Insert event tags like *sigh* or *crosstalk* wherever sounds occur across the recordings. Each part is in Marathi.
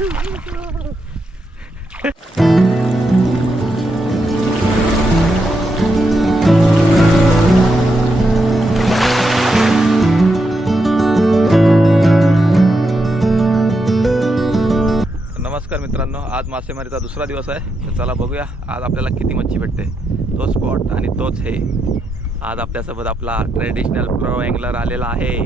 नमस्कार मित्रांनो आज मासेमारीचा दुसरा दिवस आहे. तर चला बघूया आज आपल्याला किती मच्छी भेटते. तो स्पॉट आणि तोच हे. आज आपल्यासोबत आपला ट्रेडिशनल प्रो अँगलर आलेला आहे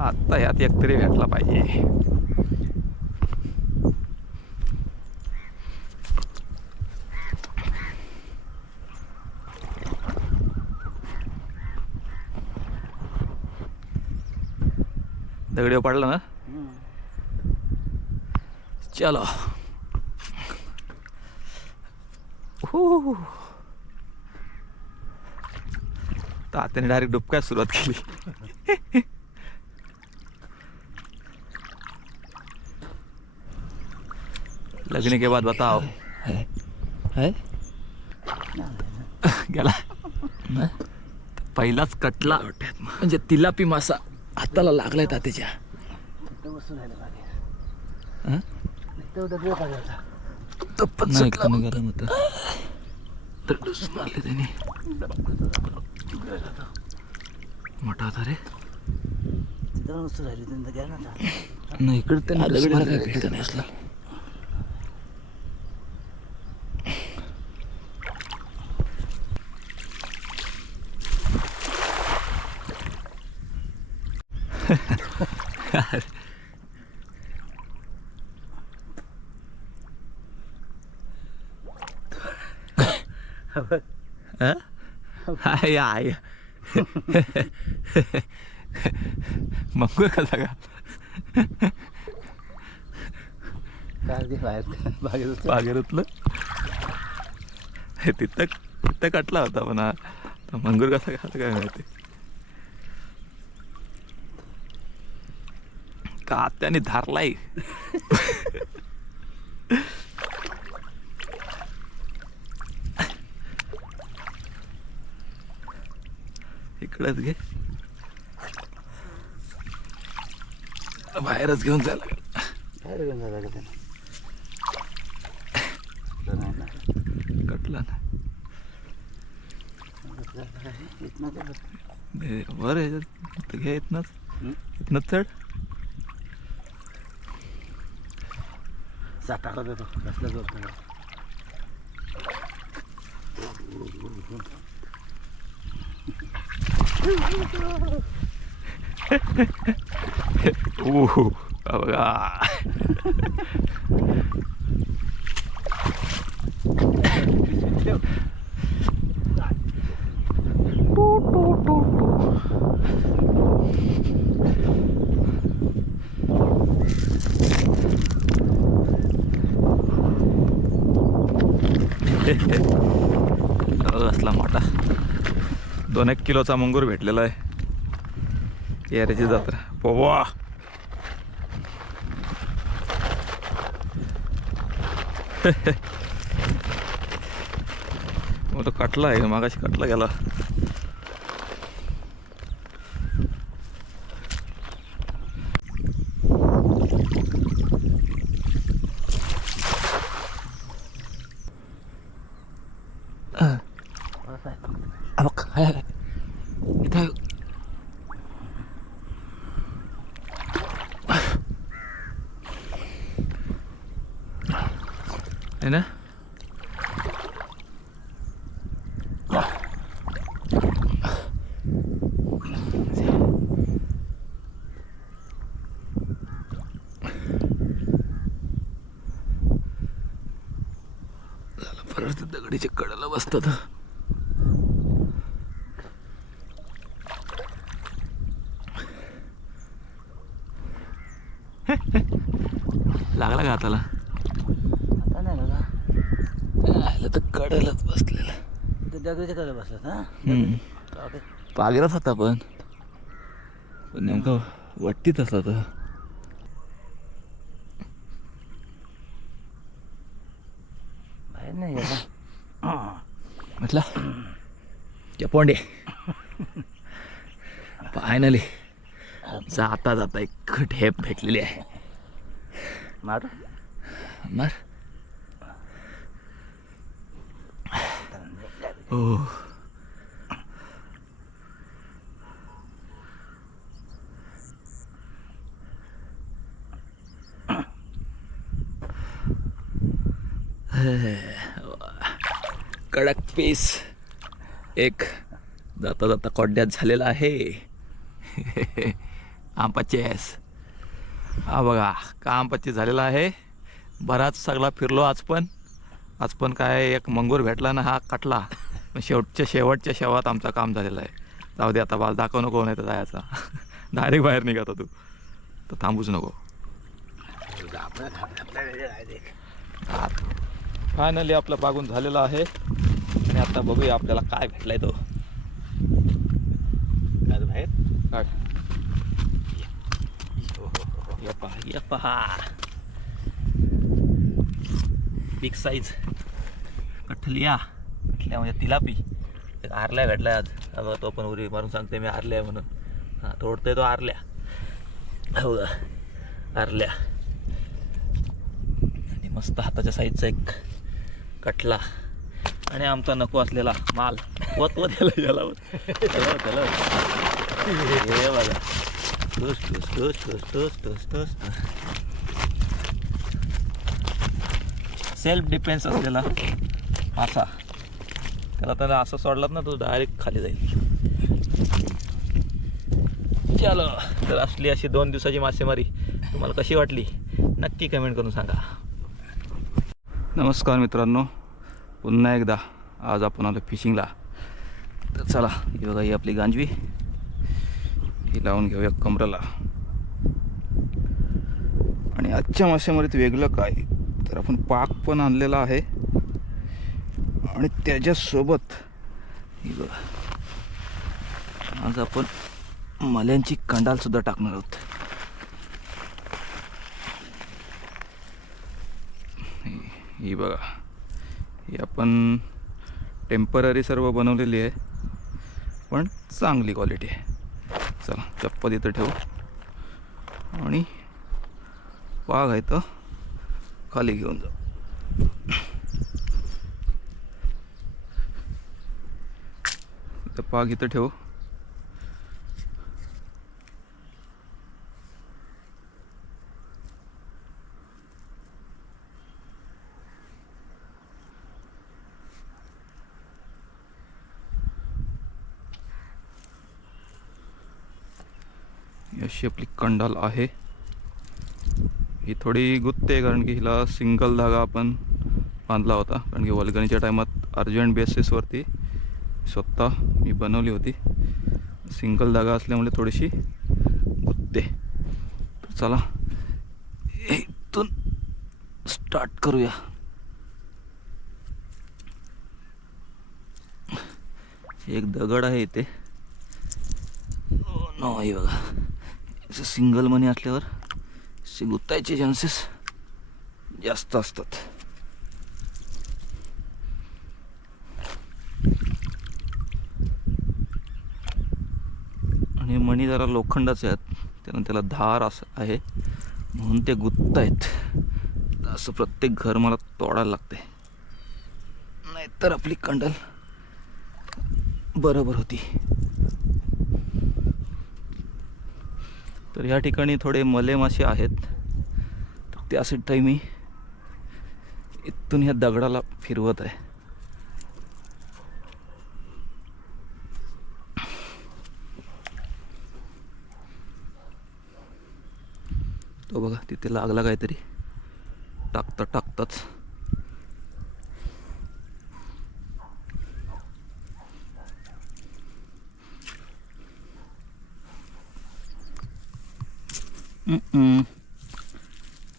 आता यात एक तरी भेटला पाहिजे दगडी पडला ना? चलो. हू. तात्याने डायरेक्ट डुबकाय सुरुवात केली. लगने के बाद बताओ. है *laughs* गेला पहिलाच कटला. म्हणजे तिलापी मासा. हाताला लागलाय तात्याच्या. हं? मारले त्याने. मोठा होता रे. नाही इकडे काय भेटत नाही असला. Hä? Aj, aj. मंगूर कसा का बागेतलं तिथं तिथं कटला होता तो मंगूर कसा का काय माहिती का त्याने धारलाय? इकडंच घे. बाहेरच घेऊन जायला लागेल. कटला ना हे वर ह्याच्यात घे इथनंच. इथनंच चढ. टाकला देतो कसला जोर त्याला. Uhu, असला मोठा. दोन एक किलोचा मंगूर भेटलेला आहे. याऱ्याची जत्रा. पोवा मग तो कटला आहे मागाशी कटला गेला. अबक हाय हाय इथं आहे ना झालं परत दगडीच्या कडाला बसतात लागला का हाताला आता नाही बघा आलं तर कडेलाच बसलेलं. दगडीच्या कडे. पागेलाच होता पण. पण नेमका वट्टीत असला तर. बाहेर नाही म्हटलं त्या पोंडे. *laughs* फायनली जाता जाता एक ढेप भेटलेली आहे. मारू मार हो कडक पीस. एक जाता जाता कोड्यात झालेला आहे. *laughs* आंपाचेस हा बघा का आंपाची झालेला आहे. बराच सगळा फिरलो आज पण. आज पण काय एक मंगूर भेटला ना हा कटला. शेवटच्या शेवटच्या शेवात आमचं काम झालेलं आहे. जाऊ दे आता बाल दाखव नको नाही तर जायचा. डायरेक्ट *laughs* बाहेर निघत तू. तर थांबूच नको. फायनली आपलं बागून झालेलं आहे. आणि आता बघूया आपल्याला काय भेटलाय तो. काय बाहेर? काढ ये पहा ये पहा बिग साईज कठलिया. कठल्या म्हणजे तिलापी. एक आरल्या घडल्या आज. अगं तो पण उरी मारून सांगते मी आरल्या म्हणून. हां तोडतोय तो आरल्या. हो आरल्या. आणि मस्त हाताच्या साईजचा एक कटला आणि आमचा नको असलेला माल. वत वत याला याला वत. हे बघा. टोस टोस टोस टोस टोस टोस टोस सेल्फ डिफेन्स असलेला मासा त्याला त्याला असं सोडलात ना तो डायरेक्ट खाली जाईल. चलो. तर असली अशी दोन दिवसाची मासेमारी. तुम्हाला कशी वाटली? नक्की कमेंट करून सांगा. नमस्कार मित्रांनो. पुन्हा एकदा आज आपण आलो फिशिंगला तर चला ही बघा ही आपली गांजवी. ही लावून घेऊया कमराला. आणि आजच्या मासेमारीत वेगळं काय? तर आपण पाक पण आणलेला आहे. आणि त्याच्यासोबत ही बघा. आज आपण मल्यांची कंडालसुद्धा टाकणार आहोत. ही बघा. ही आपण टेंपररी सर्व बनवलेली आहे. पण चांगली क्वालिटी आहे. चला चप्पल इथं ठेवू. आणि पाग आहे तर खाली घेऊन जाऊ पाग इथं ठेवू ही अशी आपली कंडाल आहे. ही थोडी गुत्ते कारण की हिला सिंगल धागा आपण बांधला होता. कारण की वलगणीच्या टायमात अर्जंट बेसिसवरती स्वतः मी बनवली होती. सिंगल धागा असल्यामुळे थोडीशी गुत्ते. तर चला इथून स्टार्ट करूया. एक दगड आहे इथे. हो, नाही बघा. असं सिंगल मनी असल्यावर असे गुत्तायचे चान्सेस जास्त असतात. आणि मणी जरा लोखंडाचे आहेत. त्यानं त्याला धार असं आहे. म्हणून ते गुत्त आहेत असं प्रत्येक घर मला तोडायला लागते नाहीतर आपली कंडल बरोबर होती. तर या ठिकाणी थोडे मले मासे आहेत. तर त्यासाठी मी इथून ह्या दगडाला फिरवत आहे. तो बघा तिथे लागला काहीतरी. टाकता टाकताच.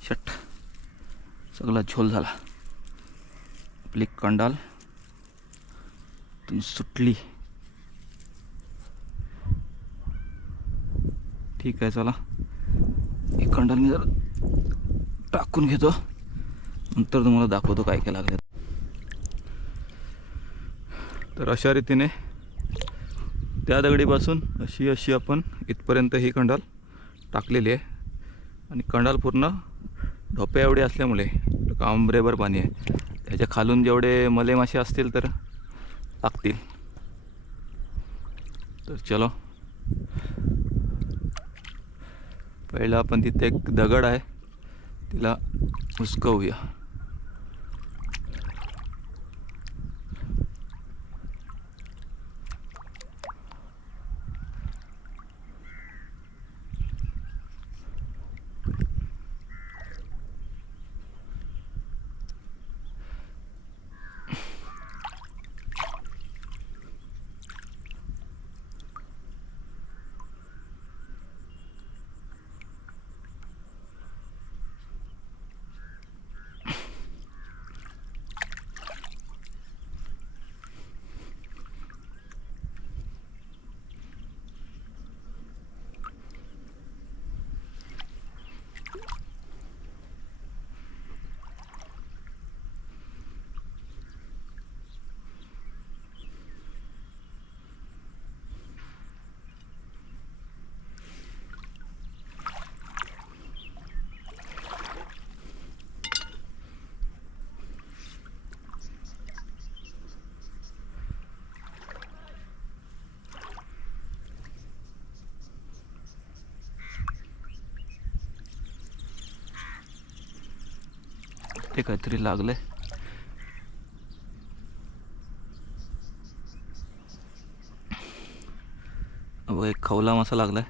शट. सगळा झोल झाला. आपली कंडाल आतून सुटली. ठीक आहे चला. एक कंडाल मी जरा टाकून घेतो. नंतर तुम्हाला दाखवतो काय काय लागलं. तर अशा रीतीने त्या दगडीपासून अशी अशी आपण इथपर्यंत ही कंडाल टाकलेली आहे. आणि कंडाल पूर्ण ढोप्या एवढे असल्यामुळे कांबरेभर पाणी आहे. त्याच्या खालून जेवढे मले मासे असतील तर लागतील. तर चलो. पहिलं आपण तिथे एक दगड आहे तिला हुसकवूया. ते काहीतरी लागलंय. अबघ एक खवला मासा लागलाय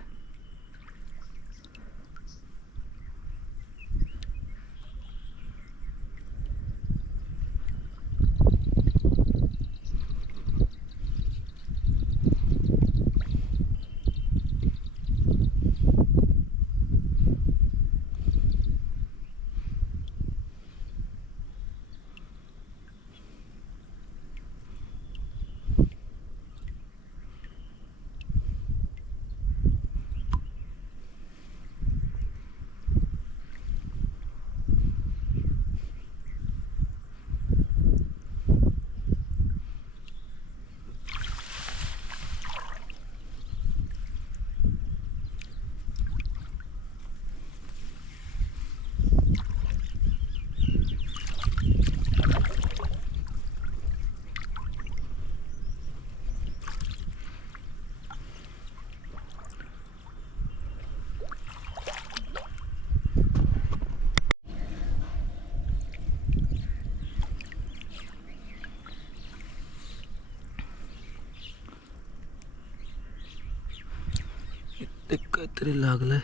ते काहीतरी लागलंय.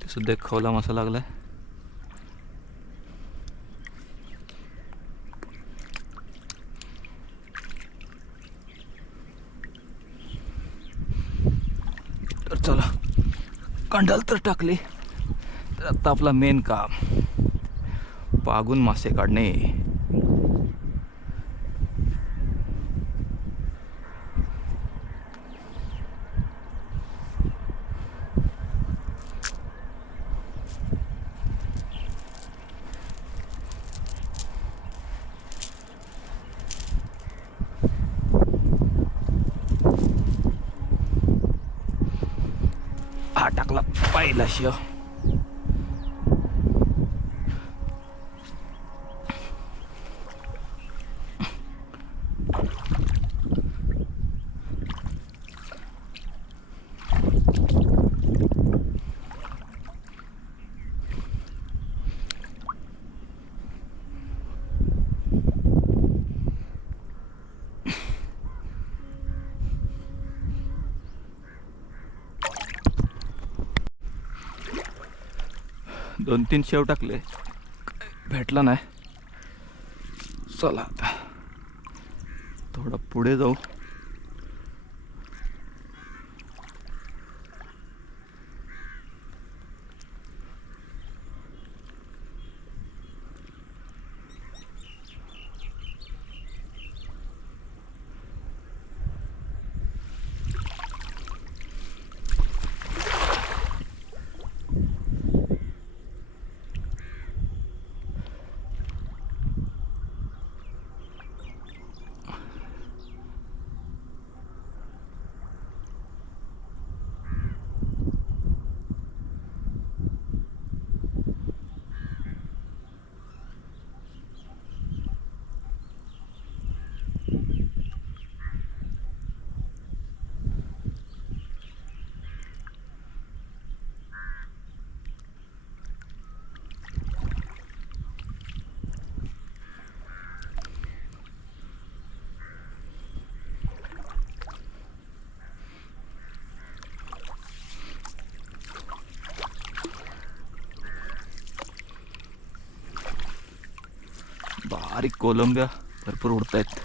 ते सुद्धा एक खवला मासा लागलाय. तर चला कंडाल तर टाकली. तर आता आपला मेन काम. पागून मासे काढणे. हा टाकला दोन तीन शेव टाकले. काय भेटला नाही. चला आता. थोडं पुढे जाऊ. बारीक कोलंब्या भरपूर उडत आहेत